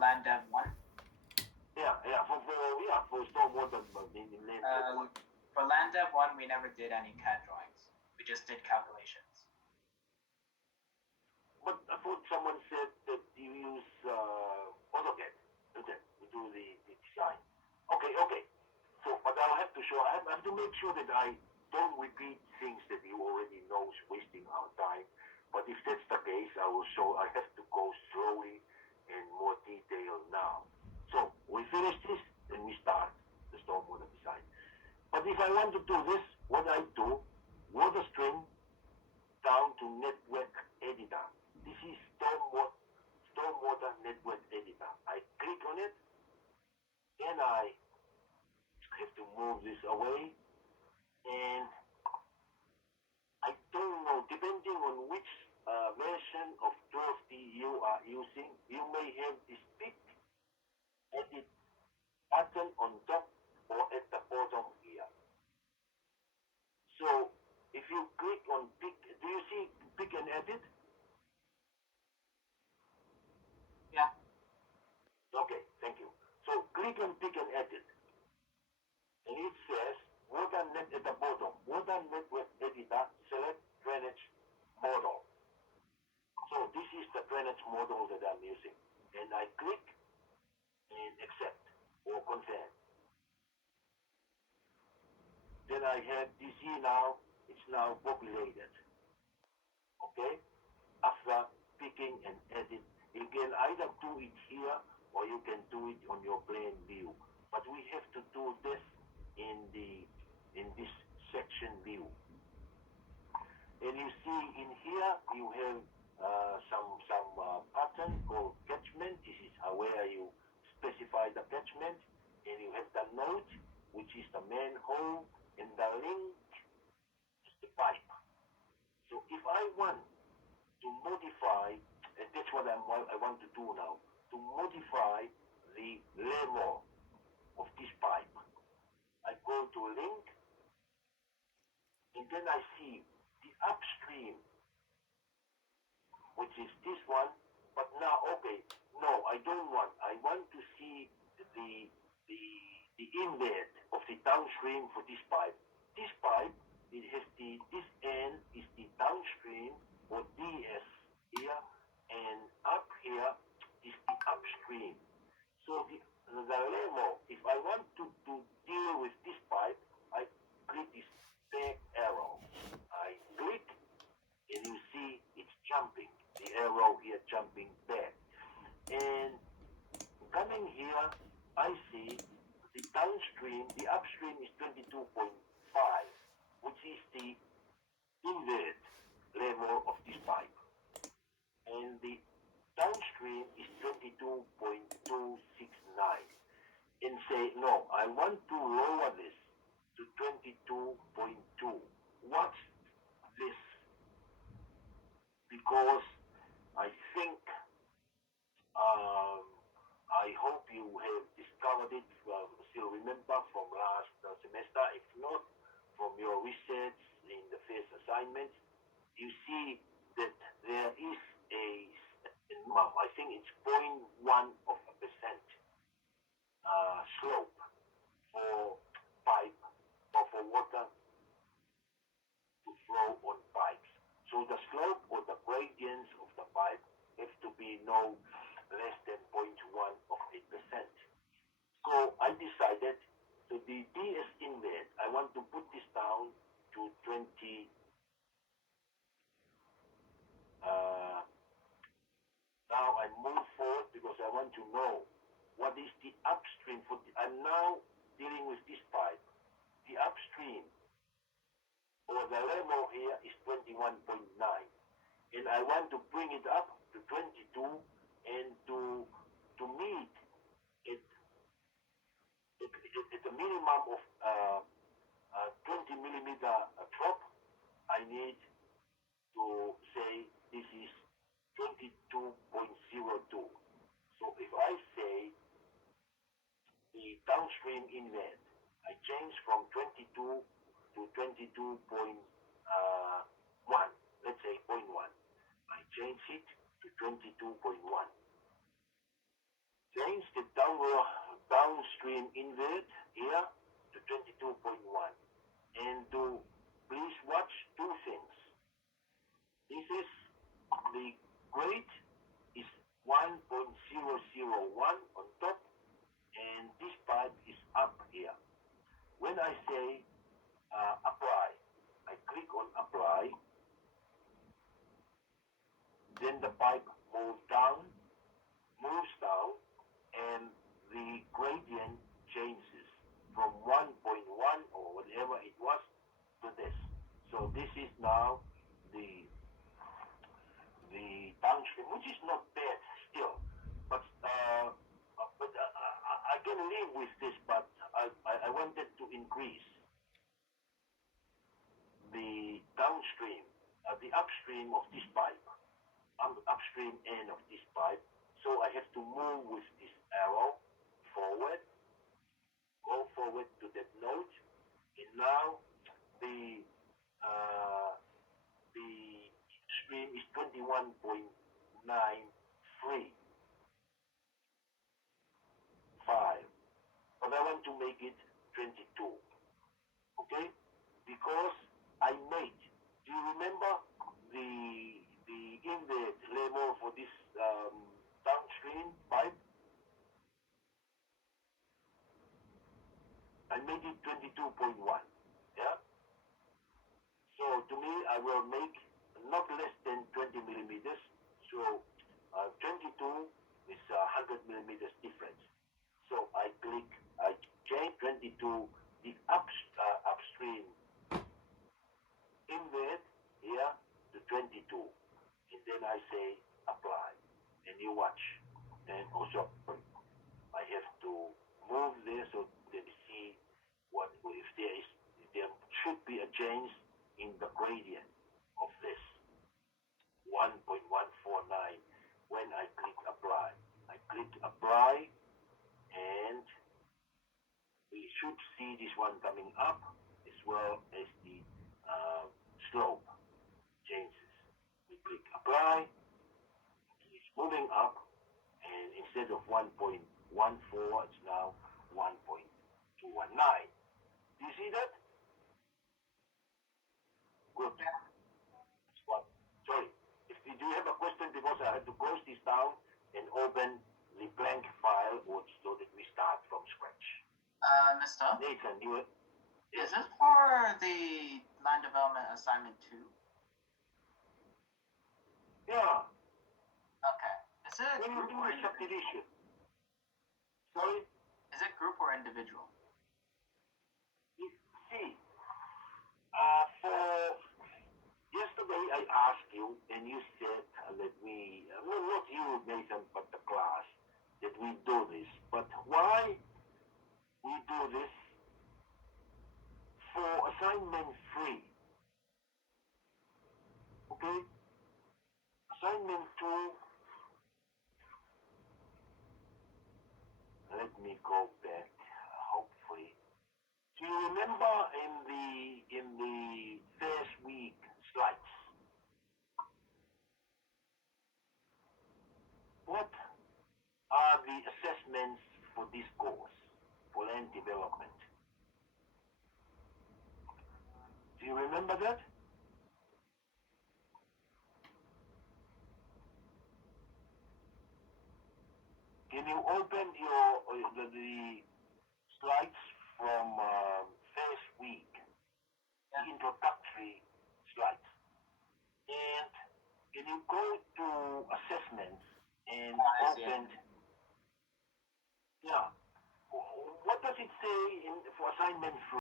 land dev 1? For stormwater in land dev 1. For land dev 1, we never did any CAD drawings. We just did calculations. But I thought someone said that you use AutoCAD. Okay, we do the design. Okay. So, but I'll have to show. I have to make sure that I don't repeat things that you already know is wasting our time. But if that's the case, I will show. I have to go slowly and more detail now. So we finish this, then we start the stormwater design. But if I want to do this, what I do, water stream down to network editor. This is stormwater network editor. I click on it, then I have to move this away, and I don't know, depending on which version of 12D you are using, you may have this big edit button on top or at the bottom here. So if you click on pick, do you see pick and edit? Yeah. Okay, thank you. So click on pick and edit. And it says water net at the bottom. Water network editor, select drainage model. So this is the drainage model that I'm using. And I click and accept or confirm. Then I have this here now, it's now populated. Okay? After picking and edit, you can either do it here or you can do it on your plan view. But we have to do this in this section view. And you see in here you have some pattern called catchment. This is where you specify the catchment, and you have the node, which is the manhole, and the link is the pipe. So if I want to modify, and that's what I want to do now, to modify the level of this pipe, I go to link, and then I see the upstream, which is this one. But now, okay, no, I don't want. I want to see the invert of the downstream for this pipe. This pipe, it has this end is the downstream or DS here, and up here is the upstream. So the level, if I want to deal with this pipe, I click this back arrow. I click, and you see it's jumping. The arrow here jumping back. And coming here, I see the downstream, the upstream is 22.5, which is the invert level of this pipe. And the downstream is 22.269. And say, no, I want to lower this to 22.2. What's this? Because I think, I hope you have discovered it, still remember from last semester. If not, from your research in the first assignment, you see that there is I think it's 0.1% slope for pipe or for water to flow on pipes. So the slope or the gradients of the pipe have to be no less than 0.1%. So I decided to the DS invert, I want to put this down to 20. Now I move forward because I want to know what is the upstream for I'm now dealing with this pipe. The upstream or the level here is 21.9, and I want to bring it up to 22, and to meet it at a minimum of 20 millimeter drop, I need to say this is 22.02. So if I say the downstream invert, I change from 22 to 22.1, let's say 0.1. I change it to 22.1. change the downstream invert here to 22.1. And to please watch two things. This is the grade is 1.001 on top, and this pipe is up here. When I say apply, I click on apply, then the pipe moves down, and the gradient changes from 1.1 or whatever it was to this. So this is now the downstream, which is not bad still, but I can live with this, but I wanted to increase the downstream, the upstream of this pipe, upstream end of this pipe. So I have to move with this arrow forward, go forward to that node, and now the stream is 21.93.5, but I want to make it 22. Okay, because I made. Do you remember the invert label for this downstream pipe? I made it 22.1. Yeah. So to me, I will make not less than 20 millimeters. So 22 is 100 millimeters difference. So I change 22, the upstream invert here to 22. And then I say apply. And you watch. And also, I have to move there so that you see what if there should be a change in the gradient of this 1.149 when I click apply. I click apply, and we should see this one coming up as well as the slope changes. We click apply, it's moving up, and instead of 1.14, it's now 1.219. Do you see that? Good. That's what. Sorry. If you do have a question, because I had to close this down and open the blank file so that we start from scratch. Mister? Nathan, Is this for the land development assignment 2? Yeah. Okay. Is it When you group do or the individual? subdivision. Sorry? Is it group or individual? See, for yesterday I asked you, and you said that not you, Nathan, but the class, that we do this. But why we do this? For assignment 3. Okay? Assignment 2, let me go back, hopefully. Do you remember in the first week slides? What are the assessments for this course, for land development? Do you remember that? Can you open the slides from first week, the introductory slides, and can you go to assessments and open? Yeah. What does it say for assignment 3?